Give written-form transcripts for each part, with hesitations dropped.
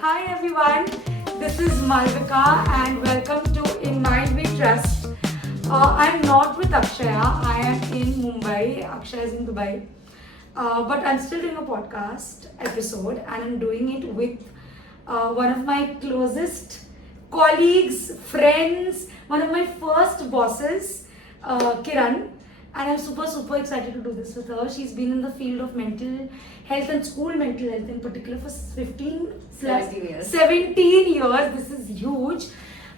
Hi everyone, this is Malvika and welcome to In Mind We Trust. I'm not with Akshaya, I am in Mumbai, Akshaya is in Dubai. But I'm still doing a podcast episode and I'm doing it with one of my closest colleagues, friends, one of my first bosses, Kiran. And I'm super excited to do this with her. She's been in the field of mental health and school mental health in particular for 17 years. 17 years. This is huge.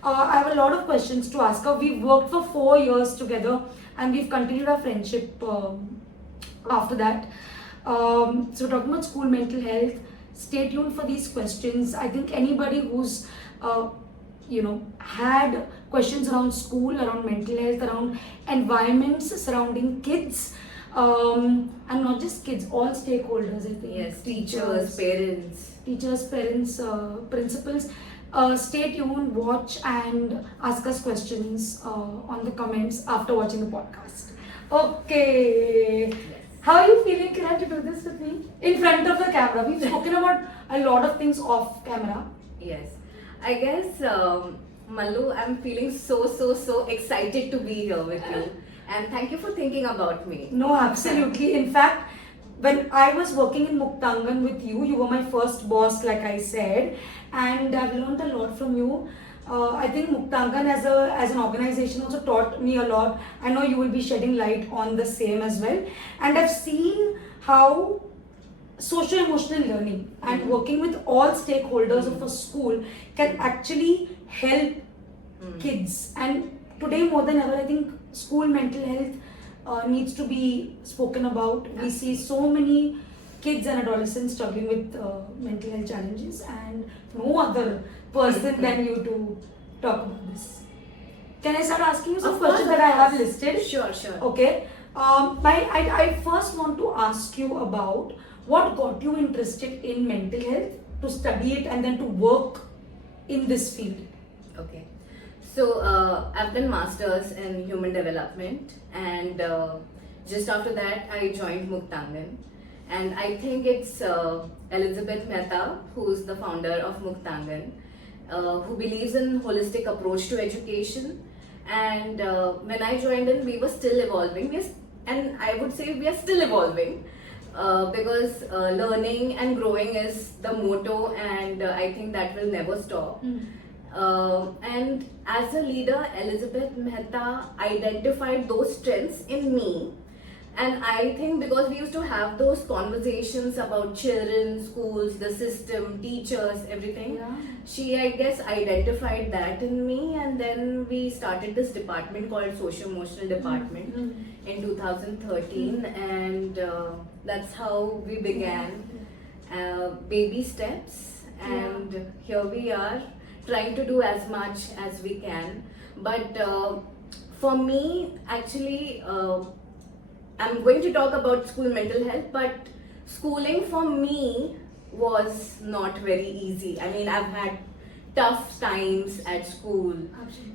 I have a lot of questions to ask her. We've worked for 4 years together and we've continued our friendship after that. So talking about school mental health, stay tuned for these questions. I think anybody who's had questions around school, around mental health, around environments surrounding kids, and not just kids, all stakeholders. I think Yes, teachers, parents, principals. Stay tuned, watch, and ask us questions on the comments after watching the podcast. Okay. Yes. How are you feeling, Kiran, to do this with me? In front of the camera. We've spoken about a lot of things off camera. Yes. I guess, Mallu, I'm feeling so excited to be here with you. And thank you for thinking about me. No, absolutely. In fact, when I was working in Muktangan with you, you were my first boss, like I said, and I've learned a lot from you. I think Muktangan as an organization also taught me a lot. I know you will be shedding light on the same as well. And I've seen how social emotional learning and working with all stakeholders of a school can actually help kids. And today more than ever, I think school mental health needs to be spoken about. We see so many kids and adolescents struggling with mental health challenges, and no other person than you to talk about this. Can I start asking you some Of course, questions of that I have course. listed? Sure. Okay. I first want to ask you about what got you interested in mental health, to study it and then to work in this field. Okay. So, I've done masters in human development, and just after that, I joined Muktangan. And I think it's Elizabeth Mehta, who's the founder of Muktangan, who believes in holistic approach to education. And when I joined in, we were still evolving. And I would say we are still evolving. Because learning and growing is the motto, and I think that will never stop. And as a leader, Elizabeth Mehta identified those strengths in me, and I think because we used to have those conversations about children, schools, the system, teachers, everything, Yeah. she, I guess, identified that in me, and then we started this department called Social Emotional Department in 2013, and that's how we began. Baby steps, and here we are trying to do as much as we can. But for me, actually, I'm going to talk about school mental health, but schooling for me was not very easy. I mean, I've had tough times at school.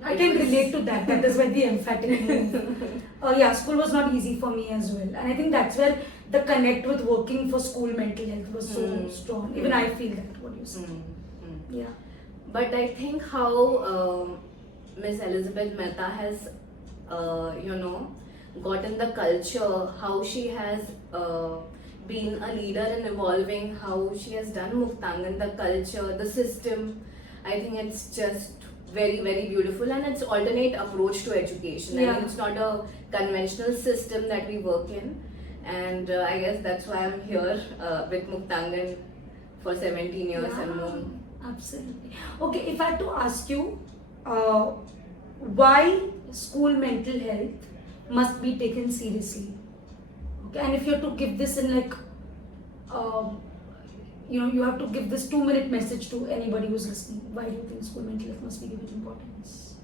I can relate to that. That is where the emphatic move. Yeah, school was not easy for me as well. And I think that's where the connect with working for school mental health was so strong. Even I feel that, what you said. Yeah. But I think how Miss Elizabeth Mehta has, gotten the culture, how she has been a leader in evolving, how she has done Muktangan, the culture, the system. I think it's just very beautiful, and it's alternate approach to education. Yeah. I mean, it's not a conventional system that we work in, and I guess that's why I'm here with Muktangan for 17 years and more. Absolutely. Okay, if I had to ask you, why school mental health must be taken seriously? Okay, and if you have to give this in like, you have to give this 2-minute message to anybody who's listening. Why do you think school mental health must be given importance?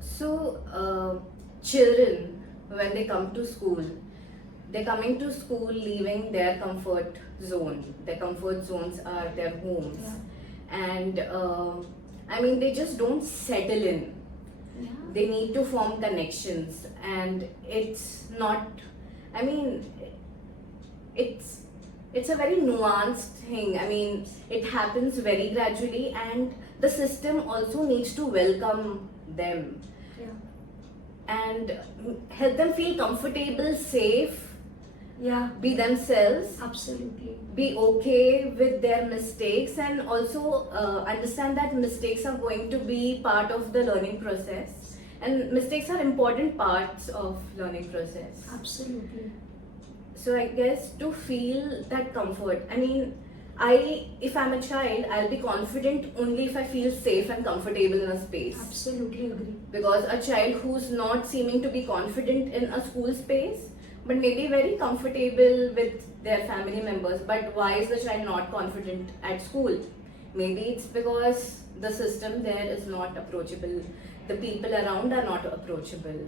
So, children, when they come to school, they're coming to school leaving their comfort zone. Their comfort zones are their homes. Yeah. And I mean, they just don't settle in. Yeah. They need to form connections, and it's not, I mean, it's a very nuanced thing. I mean, it happens very gradually, and the system also needs to welcome them Yeah. and help them feel comfortable, safe, Yeah. be themselves, Absolutely. be okay with their mistakes, and also understand that mistakes are going to be part of the learning process, and mistakes are important parts of learning process. Absolutely. So I guess to feel that comfort, I mean, if I'm a child, I'll be confident only if I feel safe and comfortable in a space. Absolutely agree. Because a child who's not seeming to be confident in a school space, but maybe very comfortable with their family members, but why is the child not confident at school? Maybe it's because the system there is not approachable, the people around are not approachable.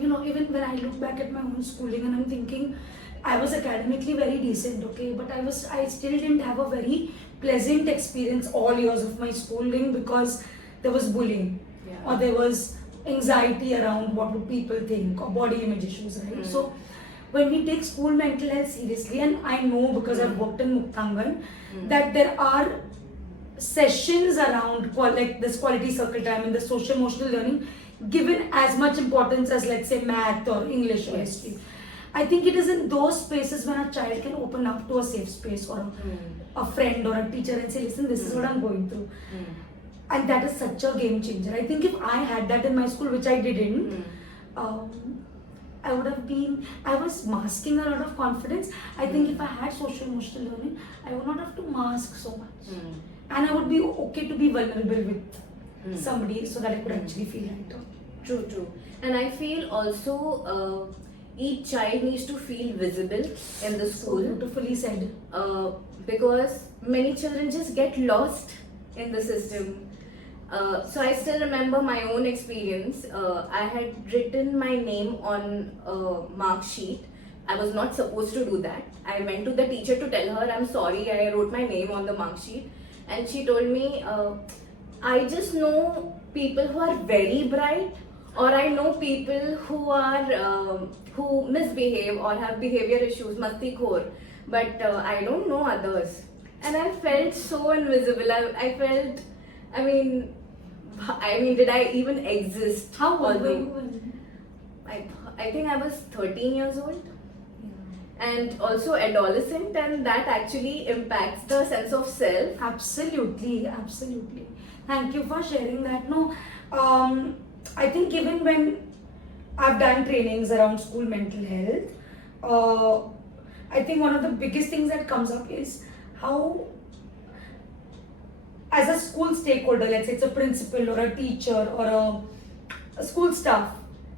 You know, even when I look back at my own schooling and I'm thinking, I was academically very decent, okay, but I still didn't have a very pleasant experience all years of my schooling because there was bullying Yeah. or there was anxiety around what would people think or body image issues, right? Mm. So when we take school mental health seriously, and I know because I've worked in Muktangan that there are sessions around like this quality circle time and the social emotional learning given as much importance as, let's say, math or English or Yes. history. I think it is in those spaces when a child can open up to a safe space or a friend or a teacher and say, listen, this is what I'm going through. And that is such a game changer. I think if I had that in my school, which I didn't, I would have been, I was masking a lot of confidence. I think if I had social emotional learning, I would not have to mask so much. And I would be okay to be vulnerable with somebody so that I could actually feel lighter. True, true. And I feel also each child needs to feel visible in the So school. beautifully said. Because many children just get lost in the system. So I still remember my own experience. I had written my name on a mark sheet. I was not supposed to do that. I went to the teacher to tell her, I'm sorry, I wrote my name on the mark sheet. And she told me, I just know people who are very bright, or I know people who are who misbehave or have behavior issues, masti khor, but I don't know others. And I felt so invisible. I felt, I mean, did I even exist? How old were Although you when? I think I was 13 years old, and also adolescent, and that actually impacts the sense of self. Absolutely, absolutely. Thank you for sharing that. No, I think even when I've done trainings around school mental health, I think one of the biggest things that comes up is how, as a school stakeholder, let's say it's a principal or a teacher or a school staff,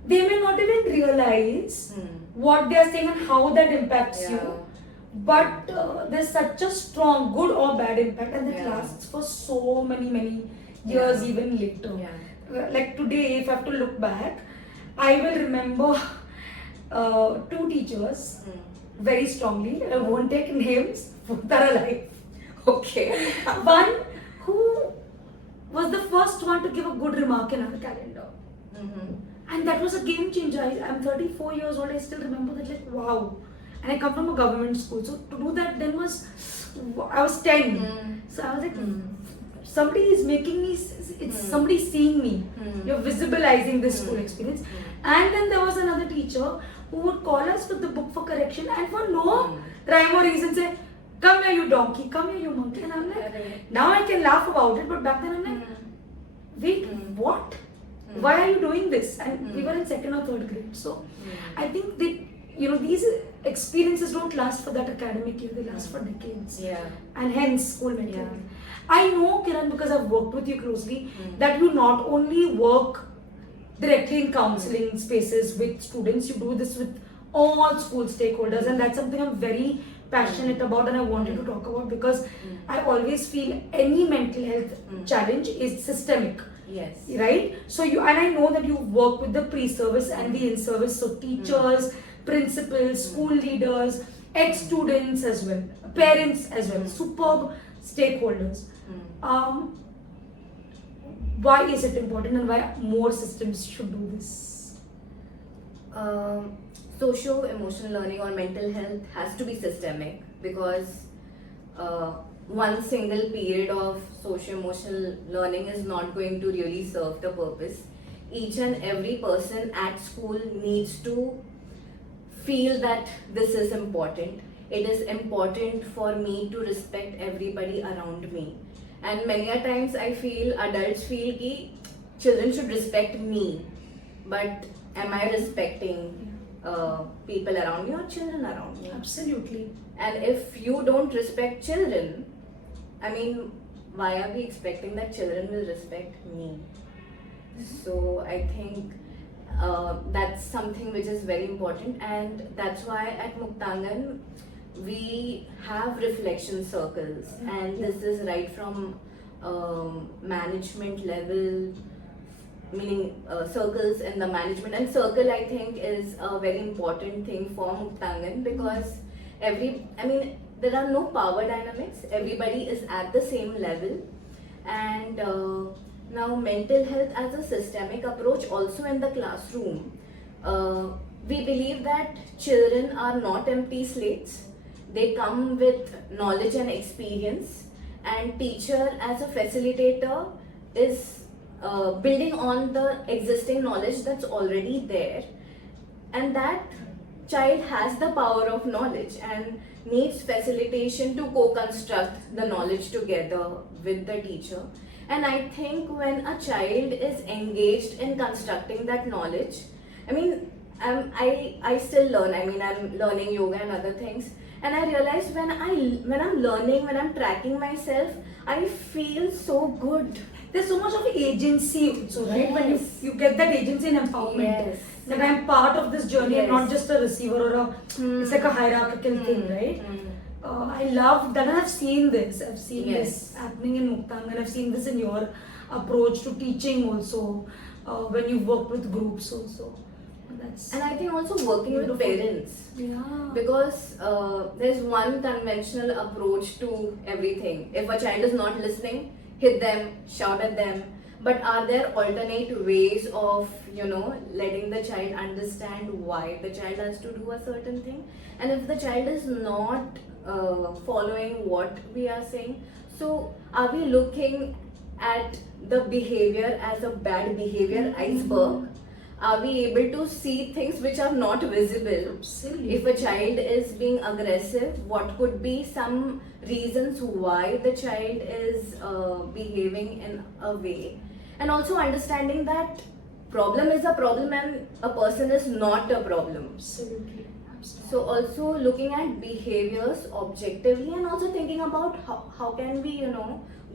they may not even realize what they are saying and how that impacts Yeah. you. But there's such a strong, good or bad impact, and that Yeah. lasts for so many years, Yeah. even later. Yeah. Like today, if I have to look back, I will remember two teachers very strongly. I won't take names, both are alive. Okay. One who was the first one to give a good remark in our calendar. And that was a game changer. I'm 34 years old, I still remember that, like, wow. And I come from a government school, so to do that then was, I was 10. So I was like, somebody is making me, it's somebody seeing me. You're visibilizing this school experience. And then there was another teacher who would call us with the book for correction and for no rhyme or reason say, come here you donkey, come here you monkey. And I'm like, now I can laugh about it, but back then I'm like, wait, what? Why are you doing this? And we were in 2nd or 3rd grade. So I think that, you know, these experiences don't last for that academic year, they last for decades. Yeah. And hence school mental Yeah. health. I know, Kiran, because I've worked with you closely, that you not only work directly in counseling spaces with students, you do this with all school stakeholders, and that's something I'm very passionate about and I wanted to talk about because I always feel any mental health challenge is systemic. Yes. Right? So you, and I know that you work with the pre-service and the in-service, so teachers, principals, school leaders, ex-students as well, parents as well, superb stakeholders. Why is it important and why more systems should do this? socio-emotional learning or mental health has to be systemic, because one single period of socio-emotional learning is not going to really serve the purpose. Each and every person at school needs to feel that this is important. It is important for me to respect everybody around me. And many a times I feel adults feel ki children should respect me, but am I respecting people around me or children around me? Absolutely. And if you don't respect children, I mean, why are we expecting that children will respect me? So I think that's something which is very important, and that's why at Muktangan we have reflection circles, and this is right from management level, meaning circles in the management. And circle, I think, is a very important thing for Muktangan, because there are no power dynamics, everybody is at the same level. And now mental health as a systemic approach also in the classroom. We believe that children are not empty slates. They come with knowledge and experience, and teacher as a facilitator is building on the existing knowledge that's already there, and that child has the power of knowledge and needs facilitation to co-construct the knowledge together with the teacher. And I think when a child is engaged in constructing that knowledge, I still learn. I'm learning yoga and other things, and I realize when I'm learning, when I'm tracking myself, I feel so good. There's so much of agency also, right? Yes. When you get that agency and empowerment. Yes. That I'm part of this journey and Yes. not just a receiver or it's like a hierarchical thing, right? I love that, and I've seen this. I've seen Yes. this happening in Muktangan. I've seen this in your approach to teaching also, when you work with groups also. That's And I think also working with beautiful. parents. Yeah. Because there's one conventional approach to everything. If a child is not listening, hit them, shout at them. But are there alternate ways of, letting the child understand why the child has to do a certain thing? And if the child is not following what we are saying, so are we looking at the behavior as a bad behavior iceberg? Are we able to see things which are not visible? Absolutely. If a child is being aggressive, what could be some reasons why the child is behaving in a way? And also understanding that problem is a problem and a person is not a problem. Absolutely. So also looking at behaviors objectively, and also thinking about how can we,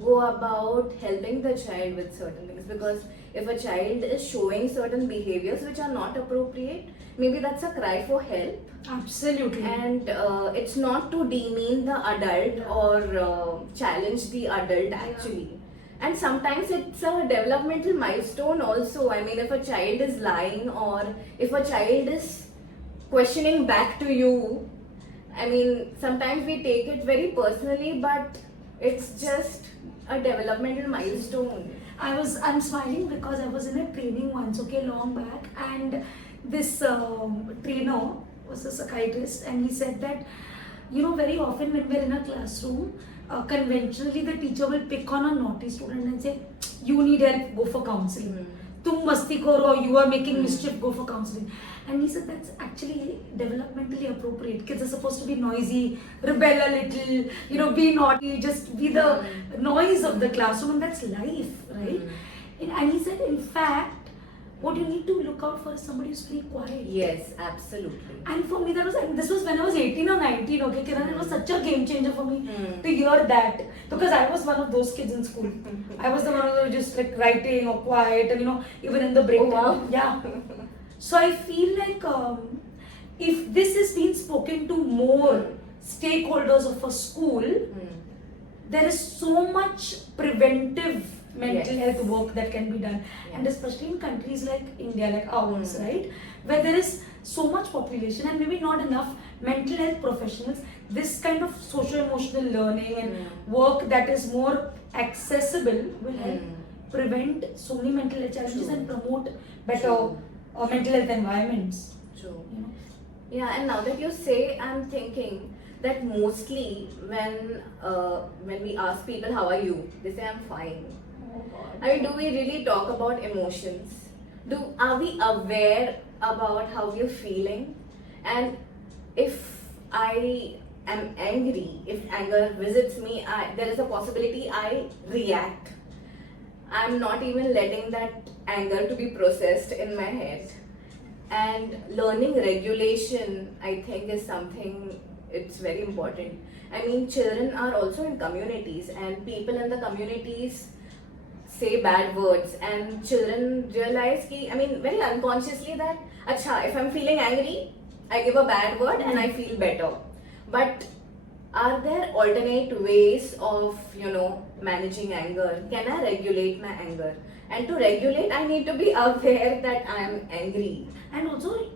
go about helping the child with certain things. Because if a child is showing certain behaviors which are not appropriate, maybe that's a cry for help. Absolutely. And it's not to demean the adult or challenge the adult actually. And sometimes it's a developmental milestone also. If a child is lying, or if a child is questioning back to you, sometimes we take it very personally, but it's just a developmental milestone. I'm smiling because I was in a training once, long back, and this trainer was a psychiatrist, and he said that, very often when we're in a classroom, conventionally the teacher will pick on a naughty student and say, you need help, go for counseling. Tum masti karo, you are making mischief, go for counseling. And he said that's actually developmentally appropriate. Kids are supposed to be noisy, rebel a little, be naughty, just be the noise of the classroom, and that's life, right? And he said, in fact, what you need to look out for is somebody who's very quiet. Yes, absolutely. And for me, this was when I was 18 or 19, okay, Kiran, it was such a game changer for me to hear that. Because I was one of those kids in school. I was the one who was just like writing or quiet, and even in the break. Oh, wow. Yeah. So I feel like if this is being spoken to more stakeholders of a school, there is so much preventive mental health work that can be done. And especially in countries like India, like ours, right? Where there is so much population and maybe not enough mental health professionals, this kind of social-emotional learning and work that is more accessible will help prevent so many mental health challenges and promote better mental health environments. True. Yeah, and now that you say, I'm thinking that mostly when we ask people how are you, they say I'm fine. I mean, do we really talk about emotions? Are we aware about how we're feeling? And if I am angry, if anger visits me, there is a possibility I react. I'm not even letting that anger to be processed in my head. And learning regulation, I think, is something, it's very important. I mean, children are also in communities, and people in the communities say bad words, and children realize ki, I mean, very unconsciously that acha, if I'm feeling angry, I give a bad word and I feel better. But are there alternate ways of, managing anger? Can I regulate my anger? And to regulate, I need to be aware that I am angry. And also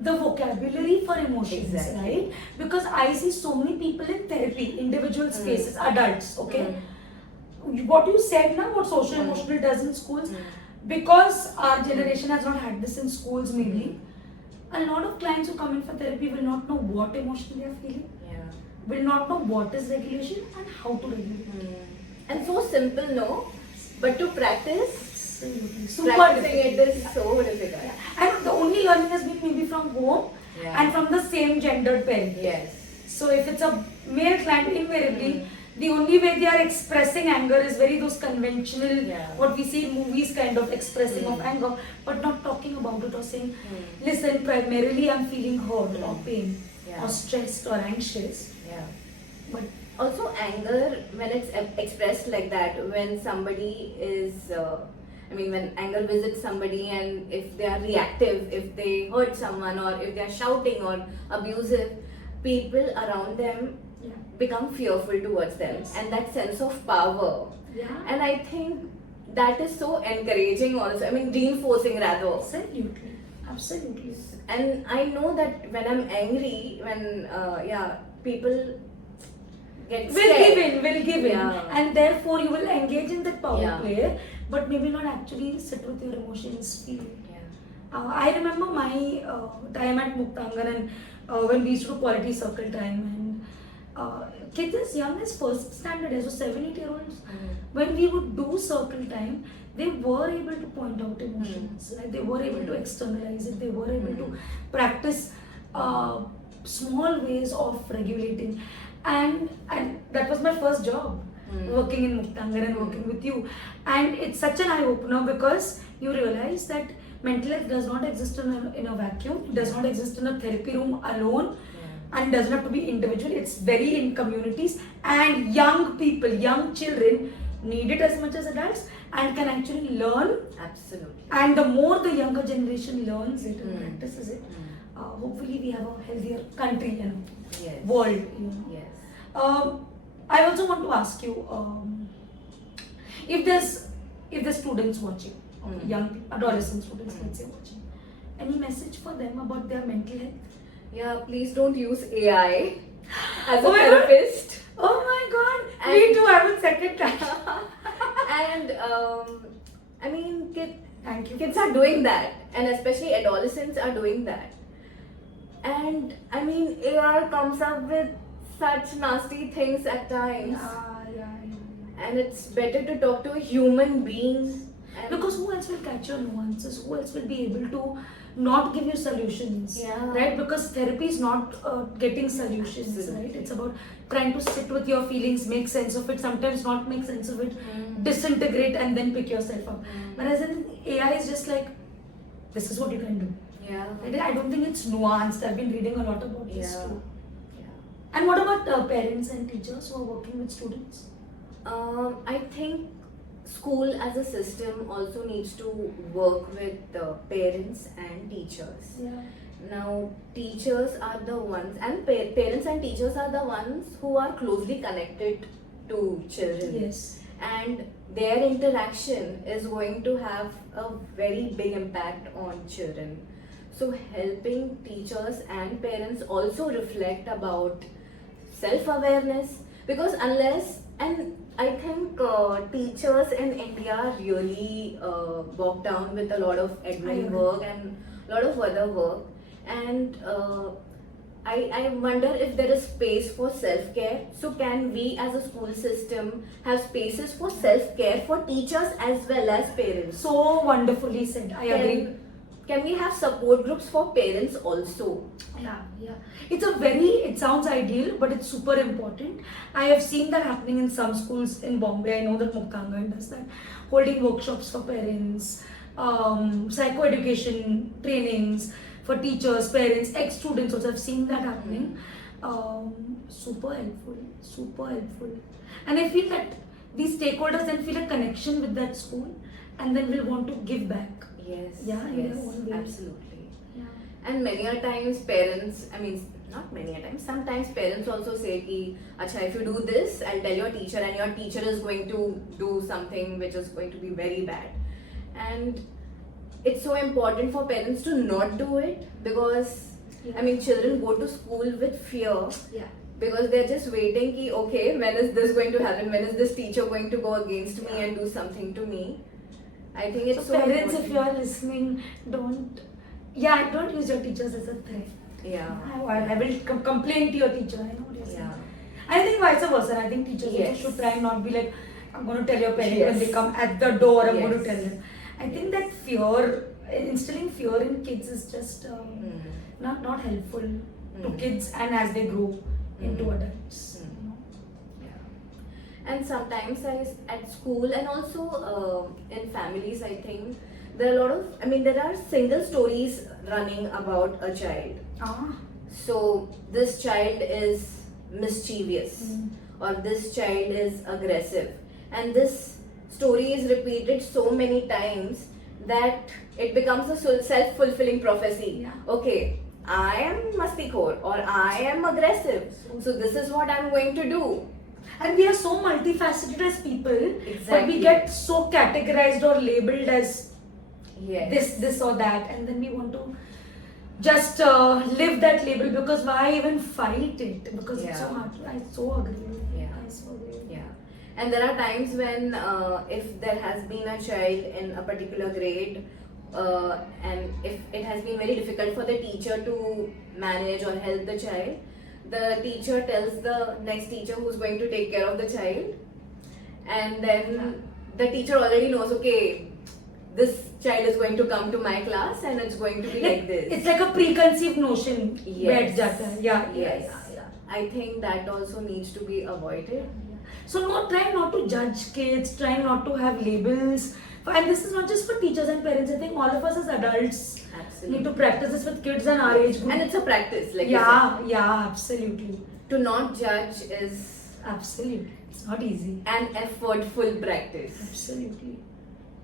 the vocabulary for emotions, Exactly. right? Because I see so many people in therapy, individual spaces, adults, okay? What you said now, what social emotional does in schools, because our generation has not had this in schools, maybe a lot of clients who come in for therapy will not know what emotion they are feeling, Yeah. will not know what is regulation and how to regulate. And so simple, no? But to practice, Absolutely. Super practicing it difficult. is so difficult. And the only learning has been maybe from home Yeah. and from the same gendered parent. Yes. So if it's a male client, invariably, the only way they are expressing anger is very those conventional, Yeah. what we see in movies kind of expressing of anger, but not talking about it or saying, listen, primarily I'm feeling hurt or pain Yeah. or stressed or anxious. Yeah. But Also, anger, when it's expressed like that, when somebody is, when anger visits somebody and if they are reactive, if they hurt someone or if they are shouting or abusive, people around them yeah. become fearful towards them, Yes. and that sense of power. Yeah. And I think that is so encouraging also, reinforcing rather. Absolutely. Absolutely. And I know that when I'm angry, when, people get Will scared. give in, will give in. Yeah. And therefore you will engage in that power Yeah. play, but maybe not actually sit with your emotions, feel. Yeah. I remember my time at Muktangan and when we used to do quality circle time and kids as young as first standard, as 7-8 year olds, when we would do circle time, they were able to point out emotions, right? They were able to externalize it, they were able to practice small ways of regulating. And that was my first job, working in Muktangan and working with you. And it's such an eye-opener because you realize that mental health does not exist in a vacuum, it does not exist in a therapy room alone, and it doesn't have to be individual, it's very in communities, and young people, young children need it as much as adults and can actually learn. Absolutely. And the more the younger generation learns it and practices it, hopefully we have a healthier country and Yes. world. Yes. I also want to ask you, if there's students watching, young adolescent students, let's say, watching, any message for them about their mental health? Yeah, please don't use AI as a Oh my God. therapist. Oh my God! And- Me too. I will second that. And Thank you. kids are doing that, and especially adolescents are doing that. And AI comes up with such nasty things at times, Yeah. and it's better to talk to a human being. And Because who else will catch your nuances? Who else will be able to not give you solutions? Yeah. Right? Because therapy is not getting solutions, Absolutely. right? It's about trying to sit with your feelings, make sense of it, sometimes not make sense of it, disintegrate and then pick yourself up. Whereas in AI is just like, this is what you can do. yeah, Right? I don't think it's nuanced. I've been reading a lot about this yeah, too. yeah. And what about parents and teachers who are working with students? I think school as a system also needs to work with parents and teachers. Yeah. Now, teachers are the ones, and parents and teachers are the ones who are closely connected to children. Yes. And their interaction is going to have a very big impact on children. So, helping teachers and parents also reflect about self-awareness, because and I think teachers in India really bogged down with a lot of admin I agree. work and a lot of other work, and I wonder if there is space for self-care. So can we as a school system have spaces for self-care for teachers as well as parents? So wonderfully said. I agree. Can we have support groups for parents also? Yeah. It sounds ideal, but it's super important. I have seen that happening in some schools in Bombay. I know that Muktangan does that. Holding workshops for parents, psychoeducation trainings for teachers, parents, ex-students also. I've seen that happening. Super helpful. And I feel that these stakeholders then feel a connection with that school and then will want to give back. Yes. Yeah, in their own way. Absolutely. Yeah. And many a times parents, I mean, not many a times, sometimes parents also say ki, acha, if you do this, I'll tell your teacher, and your teacher is going to do something which is going to be very bad. And it's so important for parents to not do it, because I mean, children go to school with fear, Yeah. because they're just waiting ki, okay, when is this going to happen, when is this teacher going to go against me and do something to me. I think it's so parents, important. if you are listening, don't use your teachers as a threat. Yeah. I will complain to your teacher. I know what you're saying. Yeah. I think vice versa. I think teachers Yes. also should try and not be like, I'm going to tell your parents when Yes. they come at the door, I'm going to Yes. tell them. I think that fear, instilling fear in kids is just not helpful to kids and as they grow into adults. You know? And sometimes at school and also in families, I think there are single stories running about a child. So this child is mischievous, or this child is aggressive, and this story is repeated so many times that it becomes a self-fulfilling prophecy. Yeah. Okay, I am mastikhor, or I am aggressive, so this is what I'm going to do. And we are so multifaceted as people, but Exactly. we get so categorized or labeled as Yes. this or that, and then we want to just live that label, because why even fight it? Because it's so Yeah. hard. I so agree. Yeah. I so agree. Yeah, and there are times when if there has been a child in a particular grade, and if it has been very difficult for the teacher to manage or help the child, the teacher tells the next teacher who's going to take care of the child, and then the teacher already knows, okay, this child is going to come to my class and it's going to be like this. It's like a preconceived notion. Yes. बैठ जाता है. Yeah. Yes. Yeah. I think that also needs to be avoided. So try not to judge kids, try not to have labels. And this is not just for teachers and parents. I think all of us as adults Absolutely. need to practice this with kids and our age group. And it's a practice, like you said. Yeah, absolutely. To not judge is Absolutely. It's not easy. an effortful practice. Absolutely.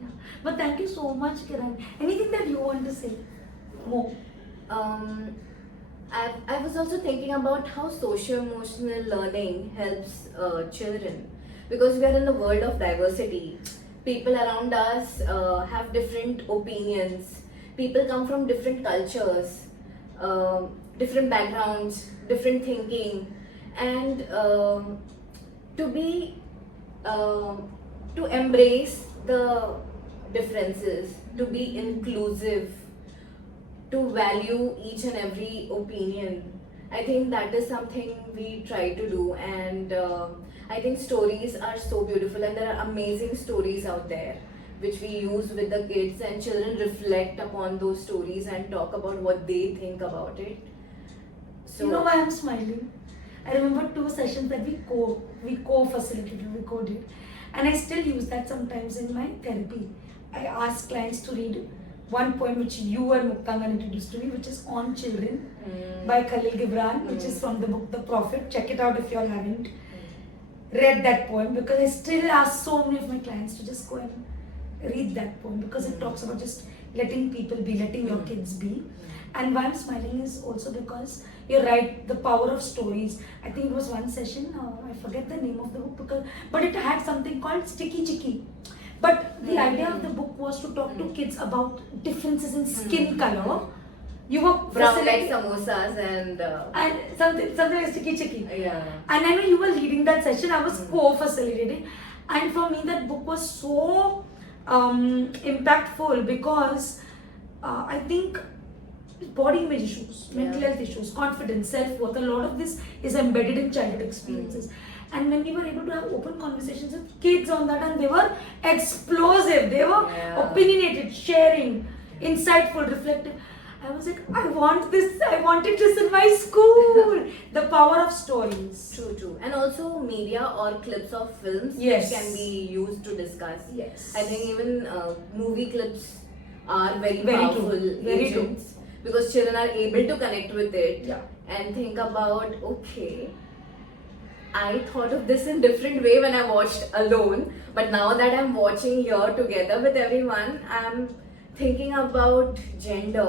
Yeah. But thank you so much, Kiran. Anything that you want to say more? I was also thinking about how socio-emotional learning helps children, because we are in the world of diversity. People around us have different opinions. People come from different cultures, different backgrounds, different thinking, and to embrace the differences, to be inclusive, to value each and every opinion. I think that is something we try to do, and I think stories are so beautiful, and there are amazing stories out there which we use with the kids, and children reflect upon those stories and talk about what they think about it. So You know why I'm smiling? I remember 2 sessions that we co-facilitated, we co-did. And I still use that sometimes in my therapy. I ask clients to read one poem which you and Muktangan introduced to me, which is On Children by Khalil Gibran, which is from the book The Prophet. Check it out if you all haven't read that poem, because I still ask so many of my clients to just go and read that poem, because it talks about just letting people be, letting your kids be. And why I'm smiling is also because you're right, the power of stories. I think it was one session, I forget the name of the book, but it had something called Sticky Chicky. But the idea of the book was to talk to kids about differences in skin color. You were brown like facilitating- samosas and something like Sticky Chicky. yeah. And I know you were leading that session, I was co-facilitating. And for me, that book was so impactful, because I think body image issues, mental Yeah. health issues, confidence, self-worth. A lot of this is embedded in childhood experiences. And when we were able to have open conversations with kids on that, and they were explosive, they were Yeah. opinionated, sharing, insightful, reflective. I was like, I want this, I wanted this in my school. The power of stories. True, true. And also media or clips of films Yes. which can be used to discuss. Yes. I think even movie clips are very, Very true. powerful Very true. agents because children are able to connect with it Yeah. and think about, okay, I thought of this in different way when I watched alone, but now that I'm watching here together with everyone, I'm thinking about gender.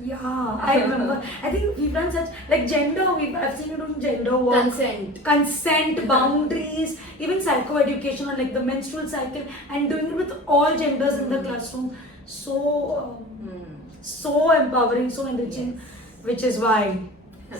Yeah, I remember. I think we've done such like gender. I've seen you doing gender work, consent, boundaries, even psychoeducation on like the menstrual cycle, and doing it with all genders in the classroom. So so empowering, so enriching, which is why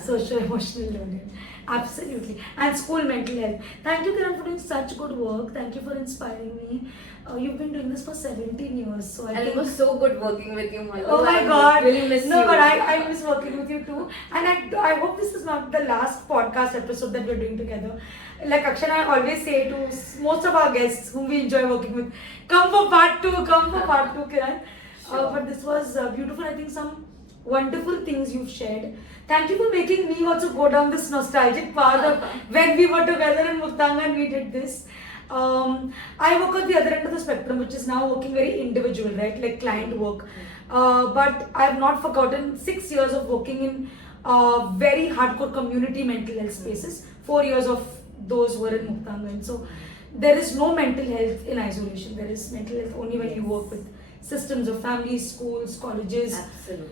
social emotional learning. Absolutely. And school mental health. Thank you, Kiran, for doing such good work. Thank you for inspiring me. You've been doing this for 17 years, so I And think it was so good working with you, Malu. oh my I god. really miss no, you. but I miss working with you too. And I hope this is not the last podcast episode that we're doing together. Like Akshay and I always say to most of our guests whom we enjoy working with, come for part 2, Kiran. Sure. But this was beautiful. I think some wonderful things you've shared. Thank you for making me also go down this nostalgic path of when we were together in Muktangan, we did this. I work at the other end of the spectrum, which is now working very individual, right? Like client work. But I have not forgotten 6 years of working in very hardcore community mental health spaces. 4 years of those were in Muktangan. So there is no mental health in isolation. There is mental health only when you work with systems of families, schools, colleges, Absolutely.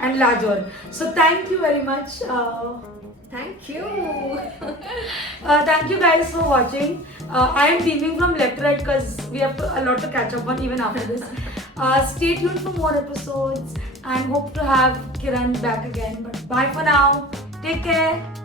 and larger. So thank you very much. Thank you. Thank you guys for watching. I am beaming from left to right because we have a lot to catch up on even after this. Stay tuned for more episodes and hope to have Kiran back again. But bye for now. Take care.